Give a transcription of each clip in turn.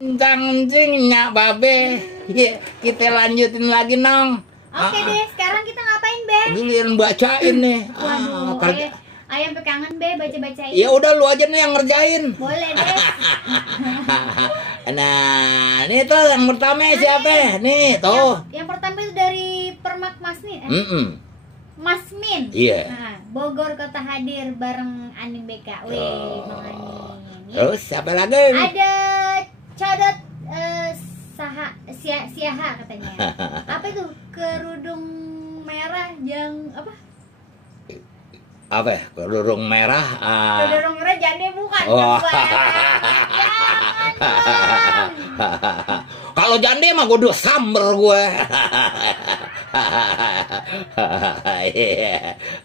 Cangcingnya babe, kita lanjutin lagi nong. Oke deh, sekarang kita ngapain be? Giliran bacain nih. Waduh, ayam kangen be baca-bacain. Ya udah lu aja nih yang ngerjain. Boleh deh. Nah, ini tuh yang pertama siapa? Nih tuh. Yang pertama itu dari Permak Masmin. Mas Min. Iya. Nah, Bogor Kota hadir bareng Anin BK. Wih, Bang Anin. Terus siapa lagi? Ada Codot Siaha katanya. Apa itu? Kerudung merah yang apa? Apa ya? Kerudung merah. Kerudung merah jadi bukan. Kalau jande mah gue udah samber gue.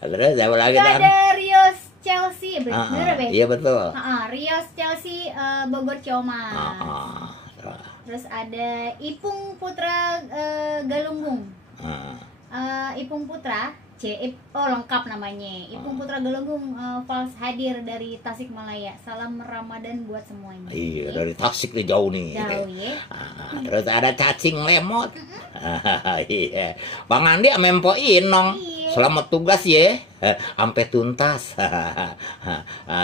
Terus siapa lagi? Ada Rios Chelsea, bener be? Iya betul. Rios Chelsea Bogor Cioma. Terus ada Ipung Putra Galunggung. Ipung Putra lengkap namanya. Ipung Putra Galunggung Fals hadir dari Tasikmalaya. Salam Ramadan buat semuanya. Iya, dari Tasik nih jauh nih. Jauh ya. Terus ada cacing lemot. Iya. Bang Andi sama Empo Inong. Selamat tugas ya. Sampai tuntas.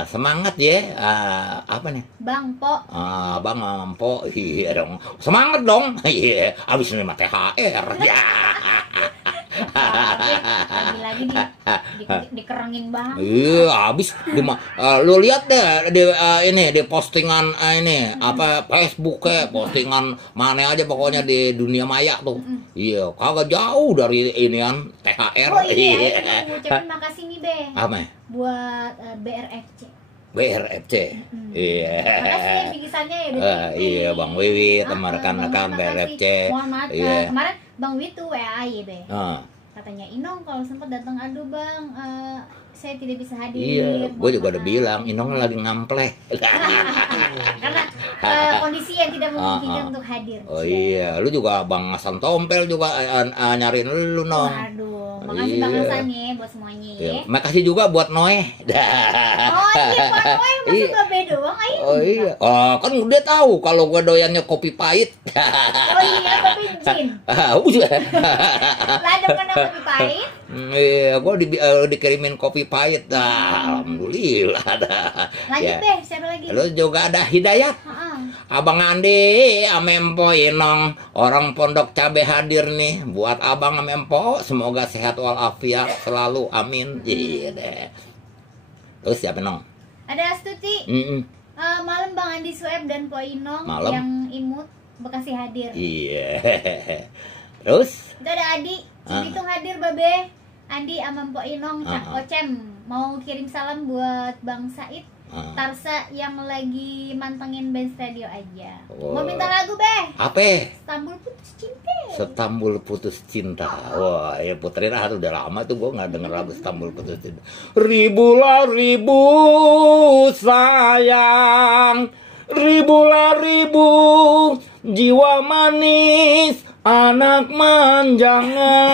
Semangat ya. Apa nih? Bang Po. Bang Empo. Iya dong. Semangat dong. Iya. Abis nerima THR. Ya. Lagi-lagi dikerengin banget. Iya, habis lu lihat deh di postingan ini apa Facebook postingan mana aja pokoknya di dunia maya tuh. Iya, kagak jauh dari inian THR. Oh iya, ucapin makasih nih Be. Apa? Buat BRFC. BRFC. Iya. Makasih ya bingkisannya ya. Iya, Bang Wiwi, teman rekan-rekan BRFC. Mohon maaf, iya. Kemarin Bang Wiwi tuh WA ya Be. Katanya Inong kalau sempat datang, aduh Bang, saya tidak bisa hadir. Iya, gue juga udah bilang Inong lagi ngampleh. Karena kondisi yang tidak memungkinkan untuk hadir. Oh iya, lu juga Bang Hasan Tompel juga nyariin lu Nong. Aduh, makasih Bang Hasan ya buat semuanya ya. Makasih juga buat Noe. Oh iya, buat Noe masih gak beda doang ayo. Oh iya, kan udah tahu kalau gue doyannya kopi pahit. Oh iya, kopi jin. Lah dong kena kopi pahit. Iya, gue dikirimin kopi pahit. Alhamdulillah. Lanjut deh, siapa lagi? Lu juga ada Hidayat. Abang Andi, Amempo Inong, orang Pondok Cabe hadir nih. Buat Abang Amempo, semoga sehat walafiat selalu, amin. Iya deh. Terus siapa Nong? Ada Astuti. Malam Bang Andi Sueb dan Po Inong yang imut Bekasi hadir. Iya. Terus? Itu ada Adi, Cibitung hadir Babe. Andi sama Po Inong, Ocem mau kirim salam buat Bang Said. Tarsa yang lagi mantengin Benz Radio aja. Mau minta lagu Be? Apa? Istanbul Putus Cinta. Istanbul Putus Cinta. Wah, ya puterin udah lama tuh gue nggak denger lagu Istanbul Putus Cinta. Ribulah ribu sayang, ribulah ribu jiwa manis, anak manjangan.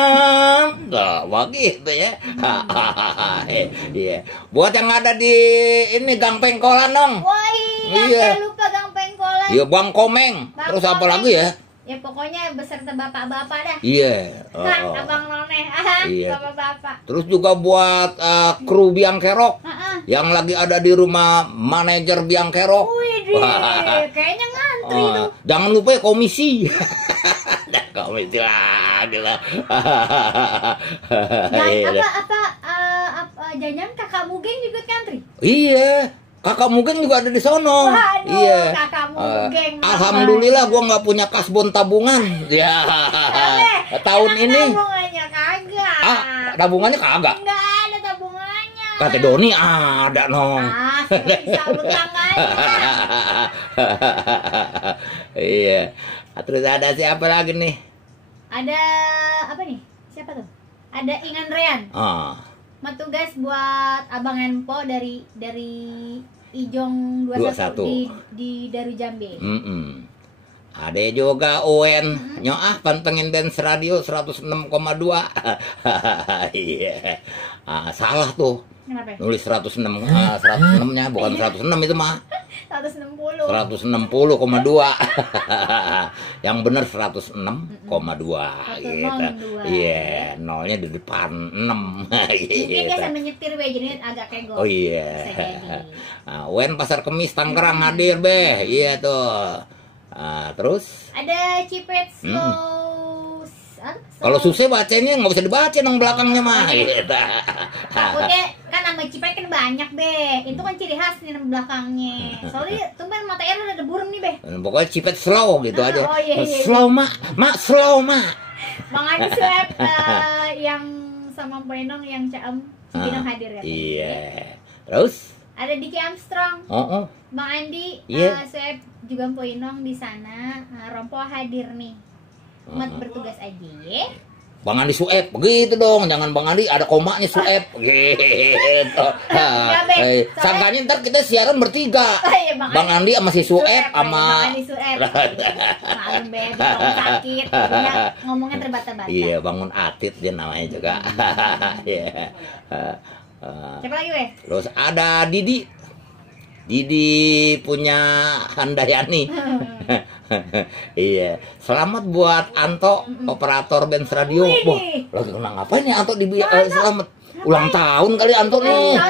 Begitu ya. Iya. Buat yang ada di ini Gang Pengkolan Nong. Wah iya. Jangan lupa Gang Pengkolan. Iya, Bang Komeng. Terus apa lagi ya? Ya pokoknya beserta bapak-bapak dah. Iya. Abang None. Iya. Bapak-bapak. Terus juga buat kru Biang Kerok yang lagi ada di rumah manajer Biang Kerok. Wih, kayaknya ngantri tuh. Jangan lupa ya komisi. Komisi lagi lah. Jangan Kakak Mugeng juga ngantri? Iya. Kakak Mugeng juga ada di sono. Waduh, iya. Kakak Mugeng. Alhamdulillah gua nggak punya kasbon tabungan. Ya. Tahun ini. Tabungannya kagak. Tabungannya kagak. Enggak ada tabungannya. Kata Doni ada Nong. Bisa utang aja. Iya. Terus ada siapa lagi nih? Ada apa nih? Siapa tuh? Ada Ingan Rean. Tugas buat Abang Enpo dari Ijong 21 di Daru Jambe. Ada juga UN nyoah pantengin Benz Radio 106,2. Iya. Salah tuh. Kenapa? Nulis 106, 106-nya bukan 106 itu mah. 160. 160,2. Yang bener 106,2 gitu. Iya, nolnya di depan 6. Mungkin dia sambil nyetir be, jadi agak kegok. Oh iya. UN Pasar Kemis Tangerang hadir be. Iya tuh. Terus ada Cipet Slow. Kalau susah bacanya nggak bisa dibaca nang belakangnya mah. Takutnya kan nama Cipet kan banyak be. Itu kan ciri khas nih nama belakangnya. Soalnya tumben mata air ada burung nih be. Pokoknya Cipet Slow gitu aja. Oh, iya. Slow mak slow mak. Bang Adi Swab yang sama Mpo Enong yang Caem Cibinong hadir ya. Iya. Terus ada Diki Armstrong. Bang Andi Swab juga Mpo Enong di sana. Rompo hadir nih. Mat bertugas aja ya. Bang Andi Sueb, begitu dong, jangan Bang Andi ada komanya Sueb, gitu. Sangkanya ntar kita siaran bertiga. Bang Andi sama si Sueb sama. Bang Andi Sueb. Malum beb, sakit, ngomongnya terbata-bata. Iya, bangun atit dia namanya juga. Siapa lagi weh? Terus ada Didi. Didi punya Handayani. Iya, selamat buat Anto, operator Benz Radio. Wah, lagi kena ngapain ya Anto di selamat ulang tahun kali Anto nih.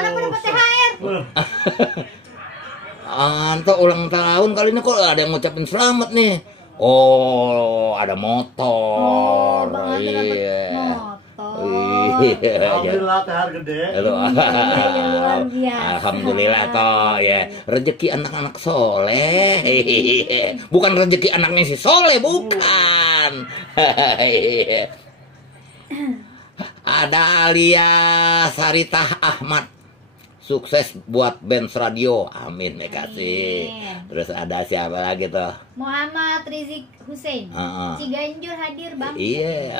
Anto ulang tahun kali ini kok ada yang ngucapin selamat nih. Oh, ada motor. Iya. Alhamdulillah THR gede. Alhamdulillah toh ya. Rezeki anak-anak soleh. Bukan rezeki anaknya si soleh, bukan. Ada Alia Saritah Ahmad. Sukses buat Benz Radio. Amin, makasih. Terus ada siapa lagi tuh? Muhammad Rizik Hussein. Ciganjur hadir bang. Iya,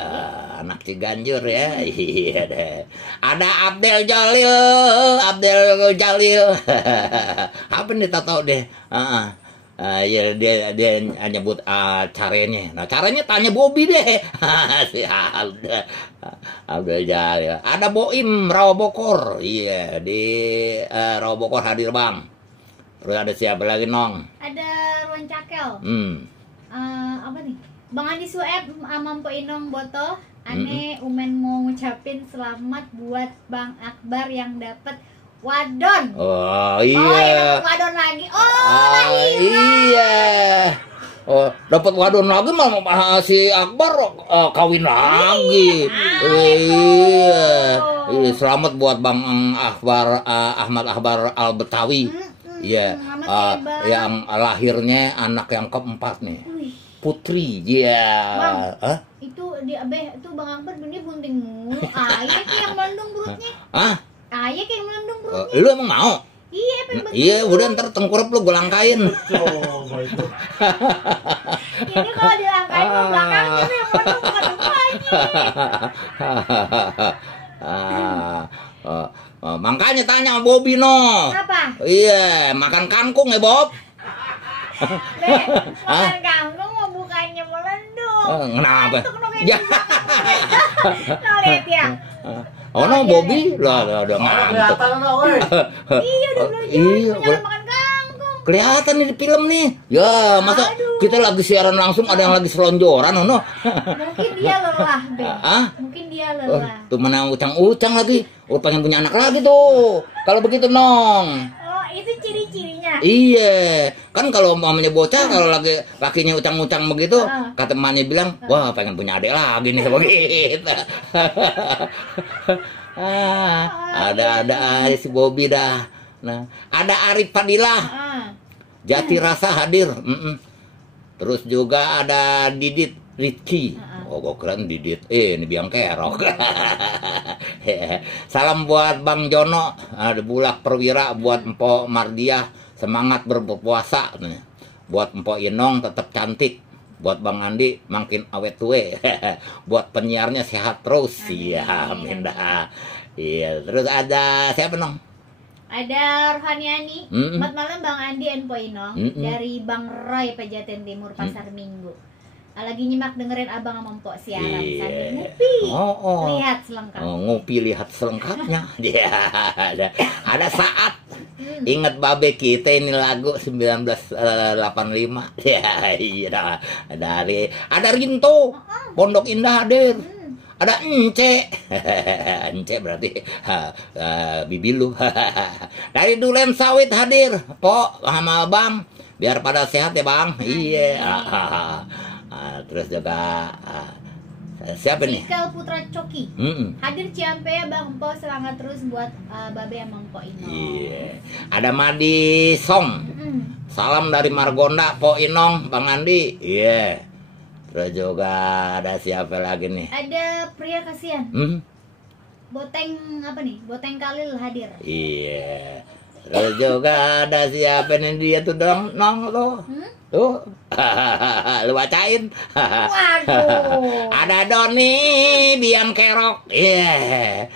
anak Ciganjur ya. Iya deh. Ada Abdel Jalil. Apa nih tahu deh? Ya dia nyebut caranya. Nah caranya tanya Bobby deh. Si Abdel Jalil. Ada Boim Rawabokor. Iya di Rawabokor hadir bang. Terus ada siapa lagi Nong? Ada Ruan Cakel. Apa nih? Bang Andi Sueb sama Mpo Enong Boto. Ane Umen mau ngucapin selamat buat Bang Akbar yang dapat wadon. Oh iya. Wadon lagi. Iya. Oh, dapat wadon lagi malah si Akbar kawin lagi. Iya. Selamat buat Bang Akbar Ahmad Akbar Al Betawi. Iya. Yang lahirnya anak yang keempat nih. Putri. Iya. Bang, itu itu Bang Akbar bener bunting mulu. Ayah yang melendung perutnya. Ayah kayak melendung perutnya. Lu emang mau? Iya, iya, udah ntar tengkurap lu gue langkain. Ini kalau dilangkain ke belakangnya tuh yang melendung bukan depannya. Makanya tanya sama Bobby no. Apa? Iya, makan kangkung ya Bob. Makan kangkung mau bukannya melendung. Kenapa? Ya. No lihat ya. Oh no, Bobby lah udah ngantuk. Iya udah belajar makan kangkung. Kelihatan nih di film nih. Ya masa kita lagi siaran langsung ada yang lagi selonjoran, no? Mungkin dia lelah, Be. Mungkin dia lelah. Tuh mana ucang-ucang lagi. Pengen punya anak lagi tuh. Kalau begitu Nong. Itu ciri-cirinya. Iya, kan kalau mamanya bocah kalau lagi lakinya ucang-ucang begitu, kata emaknya bilang, wah pengen punya adik lagi nih begitu. Ada aja si Bobby dah. Nah, ada Arif Fadilah. Jati Rasa hadir. Terus juga ada Didit Rizky. Oh, gue keren Didit. Ini biang kerok. Salam buat Bang Jono. Ada Bulak Perwira. Buat Mpo Mardiah. Semangat berpuasa. Buat Mpo Enong tetap cantik. Buat Bang Andi makin awet tue. Buat penyiarnya sehat terus. Iya, amin dah. Iya, terus ada siapa Nong? Ada Rohaniani. Selamat malam Bang Andi and Poinong dari Bang Roy Pejaten Timur Pasar Minggu. Lagi nyimak dengerin abang sama Mpok siaran sambil ngopi. Lihat selengkapnya. Ngopi lihat selengkapnya. Ada saat ingat babe kita ini lagu 1985. Ya, dari ada Rinto Pondok Indah hadir. Ada Ence. Ence berarti bibi lu. Dari Duren Sawit hadir. Pok sama Bang. Biar pada sehat ya Bang. Iya. Terus juga siapa nih? Sikal Putra Coki. Hadir Ciampe ya Bang Po, semangat terus buat Babe sama Mpok Inong. Iya. Ada Madi Song. Salam dari Margonda, Po Inong, Bang Andi. Iya. Terus juga ada siapa lagi nih? Ada Pria Kasihan. Boteng apa nih? Boteng Kalil hadir. Iya. Terus juga ada siapa nih dia tuh dong nong lo. Tuh. Lu bacain. Waduh. Ada Doni Biang Kerok. Iya.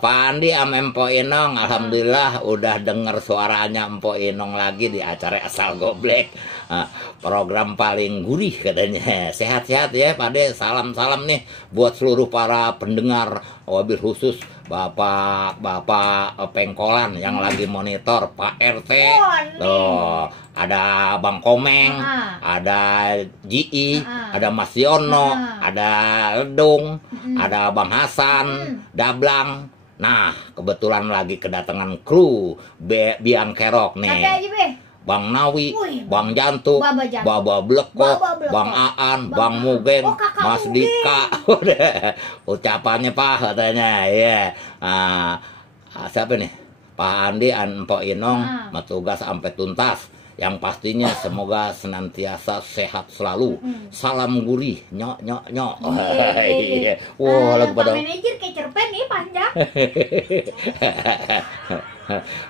Pak Andi sama Mpok Inong alhamdulillah udah denger suaranya Mpok Inong lagi di acara Asal Goblek. Program paling gurih katanya. Sehat-sehat ya Pak De. Salam-salam nih buat seluruh para pendengar, wabil khusus Bapak Pengkolan yang lagi monitor, Pak RT. Tuh, ada Bang Komeng, ada Ji, ada Mas Yono, ada Ledung, ada Bang Hasan, Dablang. Nah, kebetulan lagi kedatangan kru Biang Kerok nih. Sampai aja Be. Bang Nawi, Bang Jantu, Baba Bleko, Bang Aan, Bang Mugeng, Mas Dika. Ucapannya Pak katanya, ya. Siapa nih? Pak Andi dan Mpok Inong tugas sampai tuntas. Yang pastinya semoga senantiasa sehat selalu. Salam gurih, nyok. Wah, lagu pada manajer kayak cerpen nih panjang.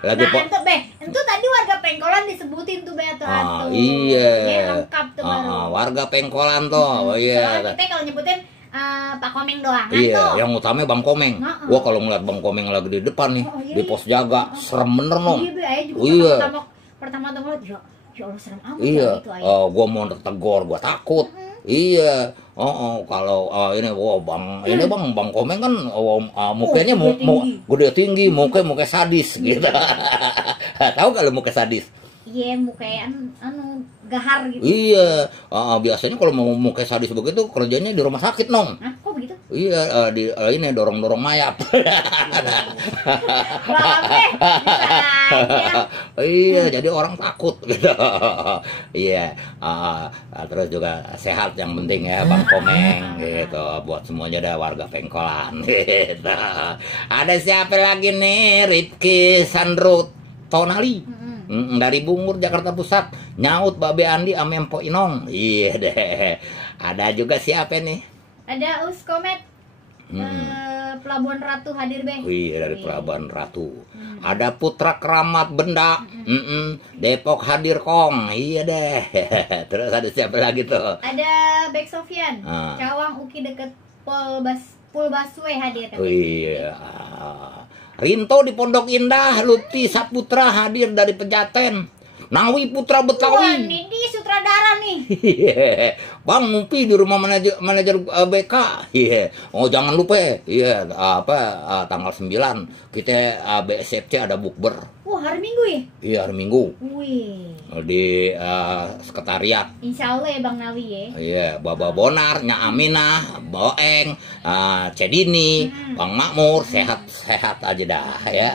Lagi nah, itu tadi warga Pengkolan disebutin tuh Beto. Iya. Dia lengkap tuh baru. Warga Pengkolan tuh. Iya. Kita kalau nyebutin Pak Komeng doang. Iya, tuh. yang utamanya Bang Komeng. Gua kalau ngeliat Bang Komeng lagi di depan nih, di pos jaga, serem bener nong. Iya. Pertama ngeliat, ya Allah serem amat. Iya. Gua mau tegur, gua takut. Iya. Kalau ini Bang Komeng kan mukanya gede tinggi, muka sadis gitu. Tahu kalau muka sadis? Iya, mukanya gahar gitu. Iya. Biasanya kalau mau muka sadis begitu kerjanya di rumah sakit nong. Hah, kok begitu? Iya, ini dorong mayat. Iya, jadi orang takut gitu. Iya. Terus juga sehat yang penting ya Bang Komeng gitu. Buat semuanya ada warga Pengkolan gitu. Ada siapa lagi nih? Ripki Sandro Tonali. Dari Bungur Jakarta Pusat. Nyaut Babe Andi sama Mpok Inong. Iya deh. Ada juga siapa nih? Ada Uskomet. Pelabuhan Ratu hadir Be. Iya, dari Pelabuhan Ratu. Ada Putra Keramat Benda. Depok hadir Kong. Iya deh. Terus ada siapa lagi tuh? Ada Bek Sofian. Cawang Uki deket Pul Baswe hadir. Iya. Rinto di Pondok Indah. Luti Saputra hadir dari Pejaten. Nawi Putra Betawi. Wah, ini dia sutradara nih. Bang ngopi di rumah manajer BK. Jangan lupa ya. Tanggal 9 kita BSFC ada bukber. Wah, hari Minggu ya? Iya, hari Minggu. Wih. Di sekretariat. Insya Allah ya Bang Nawi ya. Iya, Baba Bonar, Nya Aminah, Boeng, Cedini, Bang Makmur, sehat aja dah ya.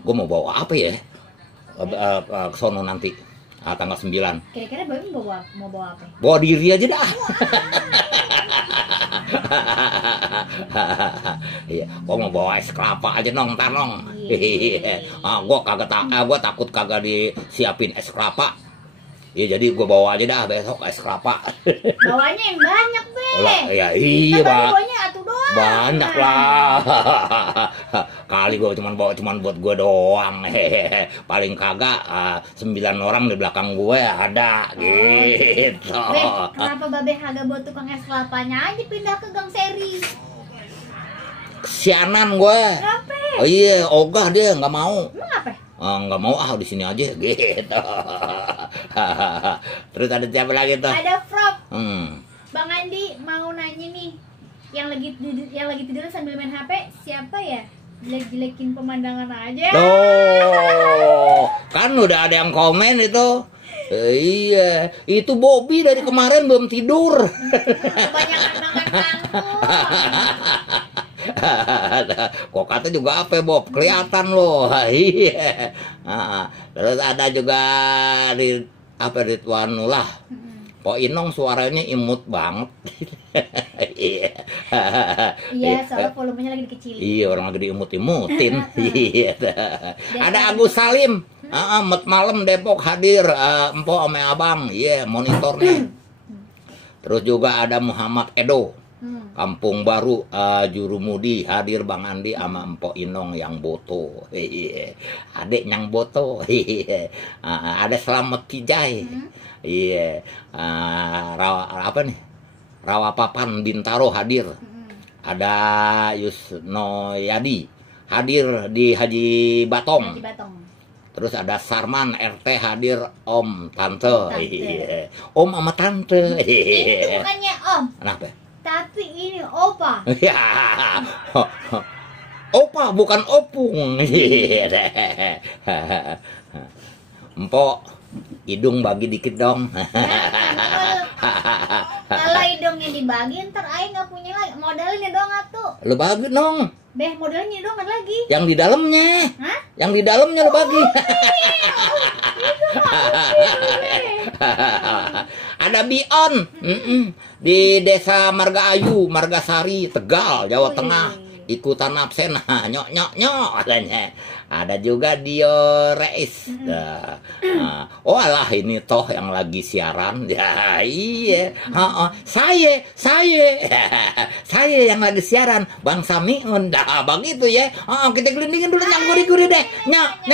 Gue mau bawa apa ya? Ke sono nanti tanggal 9. Kira-kira Babe mau bawa apa? Bawa diri aja dah. Iya, gua mau bawa es kelapa aja nong. Gua takut kagak disiapin es kelapa. Iya, jadi gua bawa aja dah besok es kelapa. Bawanya yang banyak Be. Ya iya bawanya atuh doang. Banyak lah. Kali gua cuman buat gua doang. Paling kagak 9 orang di belakang gue ada gitu. Be, kenapa Babe kagak buat tukang es kelapanya aja pindah ke Gang Seri? Kesianan gue. Kenapa? Oh iya, ogah dia nggak mau. Emang apa? nggak mau di sini aja gitu. Terus ada siapa lagi tuh? Ada Frog. Bang Andi mau nanya nih, yang lagi tidur sambil main HP siapa ya? Jelek-jelekin pemandangan aja. Oh, kan udah ada yang komen itu. Iya, itu Bobby dari kemarin belum tidur. Kebanyakan makan kangkung. Kok kata juga apa Bob? Kelihatan loh. Iya. Terus ada juga Ridwanullah. Pok Inong suaranya imut banget. Iya, soalnya volumenya lagi dikecilin. Iya, orang lagi diimut-imutin. Ada Agus Salim. Malam Depok hadir, empok sama abang, monitornya. Terus juga ada Muhammad Edo, Kampung Baru, Jurumudi hadir Bang Andi sama empok Inong yang boto, adek yang boto, ada Slamet Kijai, Rawapapan Bintaro hadir, ada Yusno Yadi hadir di Haji Batong. Terus ada Sarman RT hadir Om Tante. Om sama Tante. Itu bukannya Om. Kenapa? Tapi ini Opa. Ya. Opa bukan opung. Empok, hidung bagi dikit dong. Kalau hidungnya dibagi ntar Aing nggak punya lagi. Modalnya dong atuh. Lu bagi dong. Beh, modalnya dong ada lagi. Yang di dalamnya. Hah? Yang di dalamnya lu bagi. Ada Bion di Desa Marga Ayu, Margasari, Tegal, Jawa Tengah. Ikutan absen, nyok katanya. Ada juga Dio Reis. Oh alah ini toh yang lagi siaran. Ya iya. Saya yang lagi siaran, Bang Samiun. Dah begitu ya. Kita gelindingin dulu yang gurih-gurih deh. Nyok.